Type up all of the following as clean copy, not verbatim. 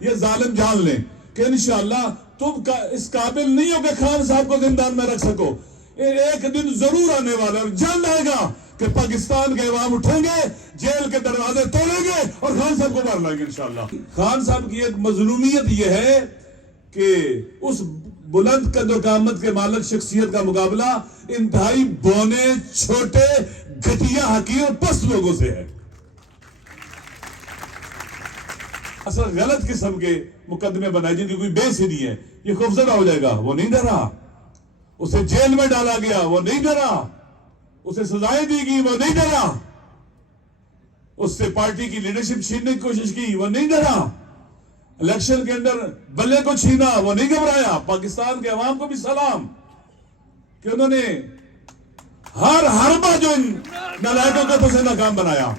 یہ ظالم جان لیں کہ انشاءاللہ تم اس قابل نہیں ہو کہ خان صاحب کو زندان میں رکھ سکو. ایک دن ضرور آنے والا اور جان لائے گا کہ پاکستان کے عوام اٹھیں گے, جیل کے دروازے توڑیں گے اور خان صاحب کو مار لائیں گے انشاءاللہ. خان صاحب کی ایک مظلومیت یہ ہے کہ اس بلند قد و قامت کے مالک شخصیت کا مقابلہ انتہائی بونے, چھوٹے, گھٹیا, حقیر اور پست لوگوں سے ہے. اصل غلط قسم کے مقدمے بنائے جن کی کوئی بیس ہی نہیں ہے. یہ خوفزدہ ہو جائے گا, وہ نہیں ڈرا. اسے جیل میں ڈالا گیا, وہ نہیں ڈرا. اسے سزائیں دی گئی, وہ نہیں ڈرا. اس سے پارٹی کی لیڈرشپ چھیننے کی کوشش کی, وہ نہیں ڈرا. الیکشن کے اندر بلے کو چھینا, وہ نہیں گھبرایا. پاکستان کے عوام کو بھی سلام کہ انہوں نے ہر حربہ جو ان نالائقوں کا تو سے ناکام بنایا.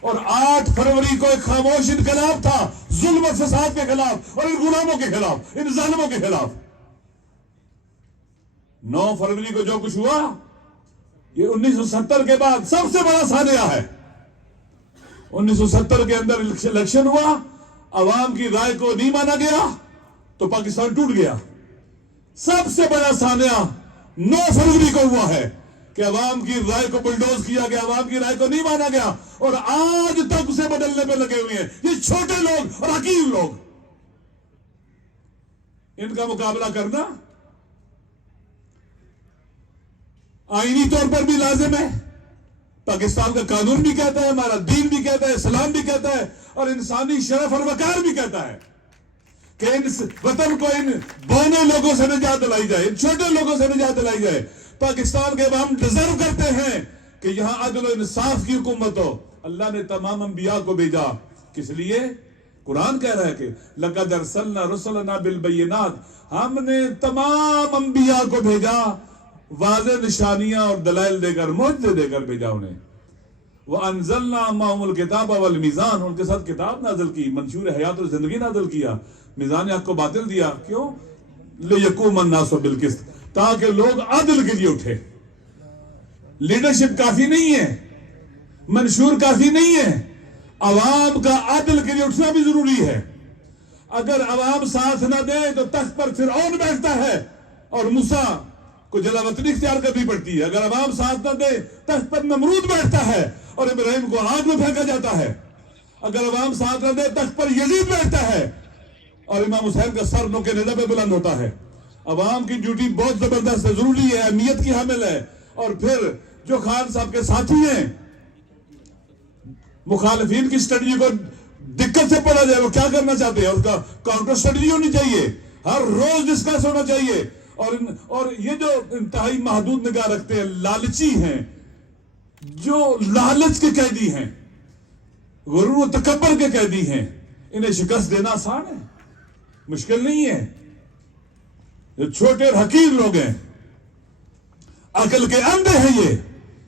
اور 8 فروری کو ایک خاموش انقلاب تھا ظلم و فساد کے خلاف اور ان غلاموں کے خلاف, ان ظالموں کے خلاف. 9 فروری کو جو کچھ ہوا یہ 1970 کے بعد سب سے بڑا سانحہ ہے. 1970 کے اندر الیکشن ہوا, عوام کی رائے کو نہیں مانا گیا تو پاکستان ٹوٹ گیا. سب سے بڑا سانحہ 9 فروری کو ہوا ہے کہ عوام کی رائے کو بلڈوز کیا گیا, عوام کی رائے کو نہیں مانا گیا اور آج تک اسے بدلنے پہ لگے ہوئے ہیں یہ چھوٹے لوگ اور حقیر لوگ. ان کا مقابلہ کرنا آئینی طور پر بھی لازم ہے. پاکستان کا قانون بھی کہتا ہے, ہمارا دین بھی کہتا ہے, اسلام بھی کہتا ہے اور انسانی شرف اور وقار بھی کہتا ہے کہ ان وطن کو ان بونے لوگوں سے نجات دلائی جائے, ان چھوٹے لوگوں سے نجات دلائی جائے. پاکستان کے عوام ڈیزرو کرتے ہیں کہ یہاں عدل و انصاف کی حکومت ہو. اللہ نے تمام انبیاء کو بھیجا, کس لیے؟ قرآن کہہ رہا ہے کہ لَقَدْ أَرْسَلْنَا رُسُلَنَا بِالْبَيِّنَاتِ, ہم نے تمام انبیاء کو بھیجا واضح نشانیاں اور دلائل دے کر, معجزے دے کر بھیجا انہیں. وَأَنزَلْنَا مَعَهُمُ الْكِتَابَ وَالْمِيزَانَ, ان کے ساتھ کتاب نازل کی, منشور حیات اور زندگی نازل کیا, میزان حق کو باطل دیا. کیوں؟ لِيَقُومَ النَّاسُ بِالْقِسْطِ, تاکہ لوگ عدل کے لیے اٹھے. لیڈرشپ کافی نہیں ہے, منشور کافی نہیں ہے, عوام کا عدل کے لیے اٹھنا بھی ضروری ہے. اگر عوام ساتھ نہ دے تو تخت پر فرعون بیٹھتا ہے اور موسیٰ کو جلا وطنی اختیار کرنی پڑتی ہے. اگر عوام ساتھ نہ دے تخت پر نمرود بیٹھتا ہے اور ابراہیم کو آگ میں پھینکا جاتا ہے. اگر عوام ساتھ نہ دے تخت پر یزید بیٹھتا ہے اور امام حسین کا سر نوکے نیزہ پہ بلند ہوتا ہے. عوام کی ڈیوٹی بہت زبردست ہے, ضروری ہے, اہمیت کی حامل ہے. اور پھر جو خان صاحب کے ساتھی ہیں, مخالفین کی اسٹریٹجی کو دقت سے پڑھا جائے, وہ کیا کرنا چاہتے ہیں, اس کا کاؤنٹر اسٹریٹجی ہونی چاہیے, ہر روز ڈسکس ہونا چاہیے. اور یہ جو انتہائی محدود نگاہ رکھتے ہیں, لالچی ہیں, جو لالچ کے قیدی ہیں, غرور و تکبر کے قیدی ہیں, انہیں شکست دینا آسان ہے, مشکل نہیں ہے. یہ چھوٹے اور حقیر لوگ ہیں, عقل کے اندھے ہیں,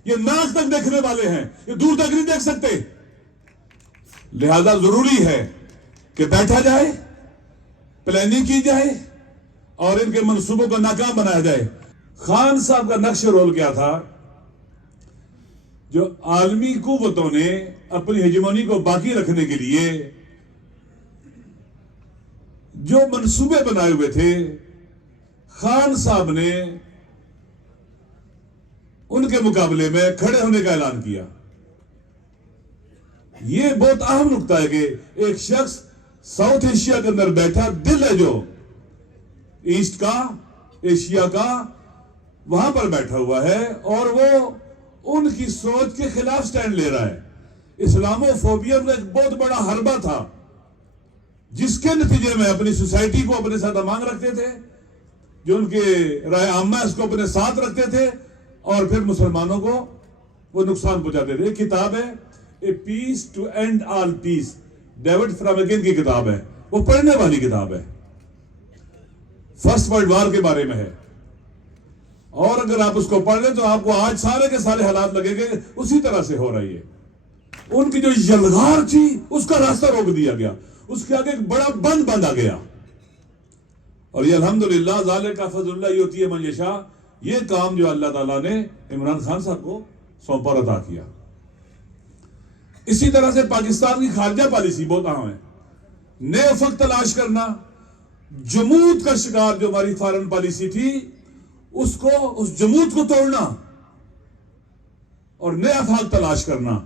یہ ناک تک دیکھنے والے ہیں, یہ دور تک نہیں دیکھ سکتے. لہذا ضروری ہے کہ بیٹھا جائے, پلاننگ کی جائے اور ان کے منصوبوں کو ناکام بنایا جائے. خان صاحب کا نقش رول کیا تھا؟ جو عالمی قوتوں نے اپنی ہیجمونی کو باقی رکھنے کے لیے جو منصوبے بنائے ہوئے تھے, خان صاحب نے ان کے مقابلے میں کھڑے ہونے کا اعلان کیا. یہ بہت اہم نکتہ ہے کہ ایک شخص ساؤتھ ایشیا کے اندر بیٹھا, دل ہے جو ایسٹ کا, ایشیا کا, وہاں پر بیٹھا ہوا ہے اور وہ ان کی سوچ کے خلاف سٹینڈ لے رہا ہے. اسلامو فوبیا کا ایک بہت بڑا حربہ تھا جس کے نتیجے میں اپنی سوسائٹی کو اپنے ساتھ امان رکھتے تھے, جو ان کے رائے عامہ اس کو اپنے ساتھ رکھتے تھے اور پھر مسلمانوں کو وہ نقصان پہنچاتے تھے. ایک کتاب ہے a peace to end all peace, David Fromkin کی کتاب ہے, وہ پڑھنے والی کتاب ہے, فرسٹ ورلڈ وار کے بارے میں ہے. اور اگر آپ اس کو پڑھ لیں تو آپ کو آج سارے کے سارے حالات لگے گے اسی طرح سے ہو رہی ہے. ان کی جو یلغار تھی اس کا راستہ روک دیا گیا, اس کے آگے ایک بڑا بند بندھا گیا. اور یہ الحمدللہ ذالک فضل اللہ یؤتی من یشاء, یہ کام جو اللہ تعالیٰ نے عمران خان صاحب کو سونپا اور عطا کیا. اسی طرح سے پاکستان کی خارجہ پالیسی بہت اہم ہے. نئے افق تلاش کرنا، جمود کا شکار جو ہماری فارن پالیسی تھی اس جمود کو توڑنا اور نئے افاق تلاش کرنا،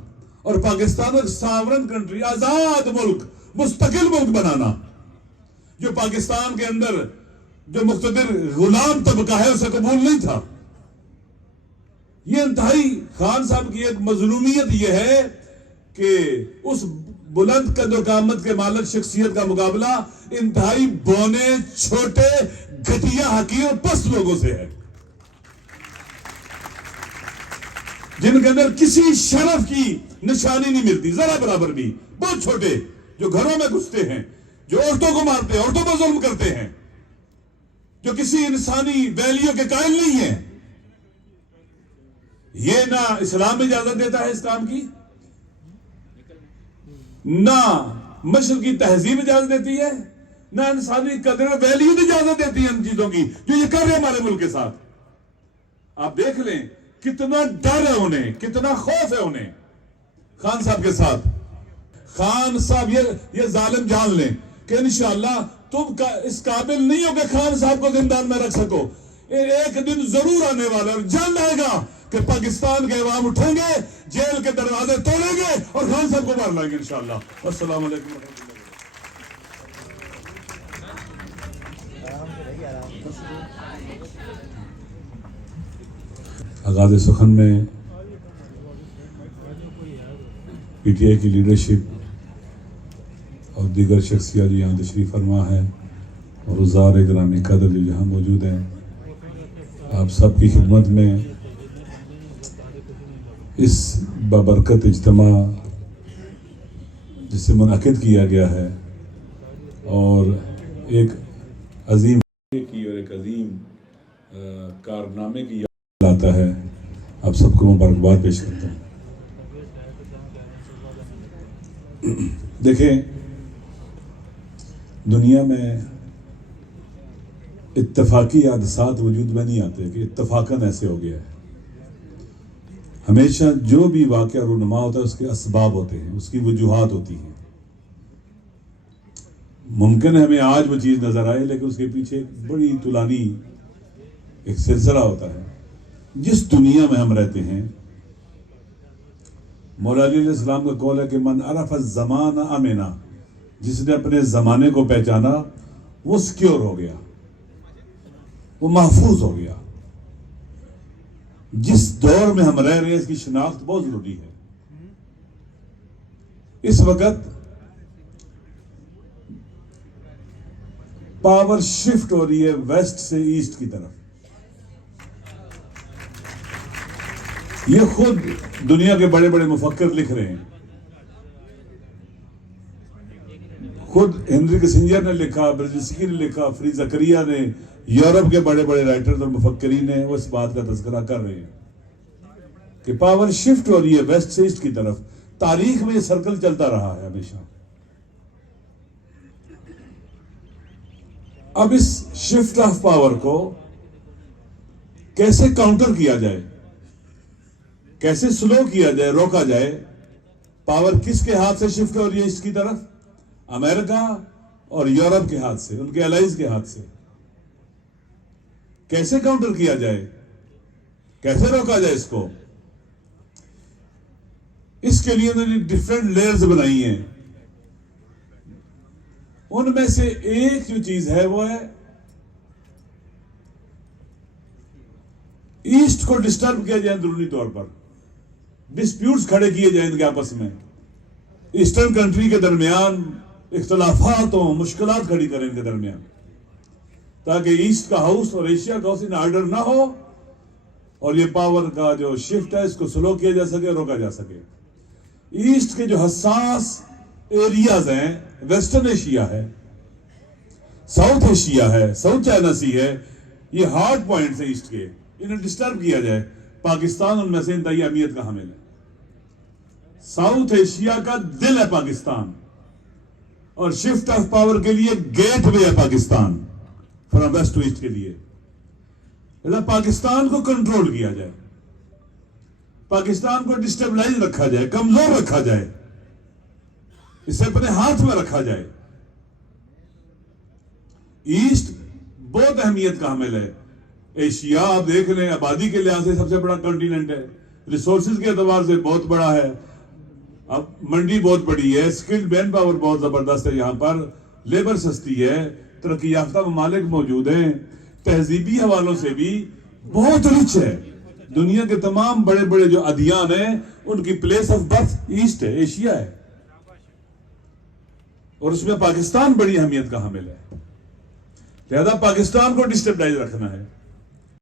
اور پاکستان ایک ساورن کنٹری، آزاد ملک، مستقل ملک بنانا، جو پاکستان کے اندر جو مقتدر غلام طبقہ ہے اسے قبول نہیں تھا۔ یہ انتہائی خان صاحب کی ایک مظلومیت یہ ہے کہ اس بلند قد و قامت کے مالک شخصیت کا مقابلہ انتہائی بونے، چھوٹے، گھٹیا، حقیر، پست لوگوں سے ہے، جن کے اندر کسی شرف کی نشانی نہیں ملتی، ذرا برابر بھی، بہت چھوٹے، جو گھروں میں گھستے ہیں، جو عورتوں کو مارتے ہیں، عورتوں پر ظلم کرتے ہیں، جو کسی انسانی ویلیو کے قائل نہیں ہیں۔ یہ نہ اسلام اجازت دیتا ہے اس کام کی، نہ مشرقی تہذیب اجازت دیتی ہے، نہ انسانی قدر و ویلیو اجازت دیتی ہے ان چیزوں کی جو یہ کر رہے ہیں ہمارے ملک کے ساتھ۔ آپ دیکھ لیں کتنا ڈر ہے انہیں، کتنا خوف ہے انہیں خان صاحب کے ساتھ۔ خان صاحب یہ ظالم جان لیں کہ انشاءاللہ تم اس قابل نہیں ہو کہ خان صاحب کو زندان میں رکھ سکو۔ ایک دن ضرور آنے والا اور جان لائے گا کہ پاکستان کے عوام اٹھیں گے، جیل کے دروازے توڑیں گے اور خان صاحب کو مار لائیں گے انشاءاللہ۔ السلام علیکم ورحمۃ اللہ۔ آغاز سخن میں پی ٹی آئی کی لیڈرشپ اور دیگر شخصیات یہاں تشریف فرما ہے اور وزار گرامی قدر جو یہاں موجود ہیں، آپ سب کی خدمت میں اس بابرکت اجتماع جسے منعقد کیا گیا ہے اور ایک عظیم اور ایک عظیم کارنامے کی یاد لاتا ہے، آپ سب کو مبارکباد پیش کرتا ہوں۔ دیکھیں، دنیا میں اتفاقی حادثات وجود میں نہیں آتے کہ اتفاقاً ایسے ہو گیا ہے۔ ہمیشہ جو بھی واقعہ رونما ہوتا ہے اس کے اسباب ہوتے ہیں، اس کی وجوہات ہوتی ہیں۔ ممکن ہے ہمیں آج وہ چیز نظر آئے لیکن اس کے پیچھے ایک بڑی طولانی ایک سلسلہ ہوتا ہے۔ جس دنیا میں ہم رہتے ہیں، مولا علی علیہ السلام کا قول ہے کہ من عرف الزمان امنا، جس نے اپنے زمانے کو پہچانا وہ سیکیور ہو گیا، وہ محفوظ ہو گیا۔ جس دور میں ہم رہ رہے ہیں اس کی شناخت بہت ضروری ہے۔ اس وقت پاور شفٹ ہو رہی ہے ویسٹ سے ایسٹ کی طرف۔ یہ خود دنیا کے بڑے بڑے مفکر لکھ رہے ہیں، خود ہنری کسنجر نے لکھا، برجسکی نے لکھا، فری زکریہ نے، یورپ کے بڑے بڑے رائٹرز اور مفکرین نے اس بات کا تذکرہ کر رہے ہیں کہ پاور شفٹ ہو رہی ہے ویسٹ سے ایسٹ کی طرف۔ تاریخ میں یہ سرکل چلتا رہا ہے ہمیشہ۔ اب اس شفٹ آف پاور کو کیسے کاؤنٹر کیا جائے، کیسے سلو کیا جائے، روکا جائے؟ پاور کس کے ہاتھ سے شفٹ ہو رہی ہے اس کی طرف؟ امریکہ اور یورپ کے ہاتھ سے، ان کے الائز کے ہاتھ سے۔ کیسے کاؤنٹر کیا جائے، کیسے روکا جائے اس کو؟ اس کے لیے انہوں نے ڈیفرنٹ لیئرز بنائی ہیں۔ ان میں سے ایک جو چیز ہے وہ ہے ایسٹ کو ڈسٹرب کیا جائے اندرونی طور پر، ڈسپیوٹس کھڑے کیے جائیں ان کے آپس میں، ایسٹرن کنٹری کے درمیان اختلافات ہوں، مشکلات کھڑی کریں ان کے درمیان، تاکہ ایسٹ کا ہاؤس اور ایشیا کا ہاؤس ان آرڈر نہ ہو اور یہ پاور کا جو شفٹ ہے اس کو سلو کیا جا سکے، روکا جا سکے۔ ایسٹ کے جو حساس ایریاز ہیں، ویسٹرن ایشیا ہے، ساؤتھ ایشیا ہے، ساؤتھ چائنا سی ہے، یہ ہارڈ پوائنٹس ہیں ایسٹ کے، انہیں ڈسٹرب کیا جائے۔ پاکستان ان میں سے انتہائی اہمیت کا حامل ہے۔ ساؤتھ ایشیا کا دل ہے پاکستان، اور شفٹ آف پاور کے لیے گیٹ وے ہے Pakistan, from west to east کے لیے۔ پاکستان کو کنٹرول کیا جائے، پاکستان کو ڈسٹیبلائز رکھا جائے، کمزور رکھا جائے، اسے اپنے ہاتھ میں رکھا جائے۔ ایسٹ بہت اہمیت کا حامل ہے. ایشیا آپ دیکھ لیں آبادی کے لحاظ سے سب سے بڑا کنٹیننٹ ہے, ریسورسز کے اعتبار سے بہت بڑا ہے, اب منڈی بہت بڑی ہے, اسکلڈ مین پاور بہت زبردست ہے, یہاں پر لیبر سستی ہے, ترقی یافتہ ممالک موجود ہیں, تہذیبی حوالوں سے بھی بہت رچ ہے. دنیا کے تمام بڑے بڑے جو ادیان ہیں ان کی پلیس آف برتھ ایسٹ ہے, ایشیا ہے, اور اس میں پاکستان بڑی اہمیت کا حامل ہے. لہذا پاکستان کو ڈسٹیبلائز رکھنا ہے.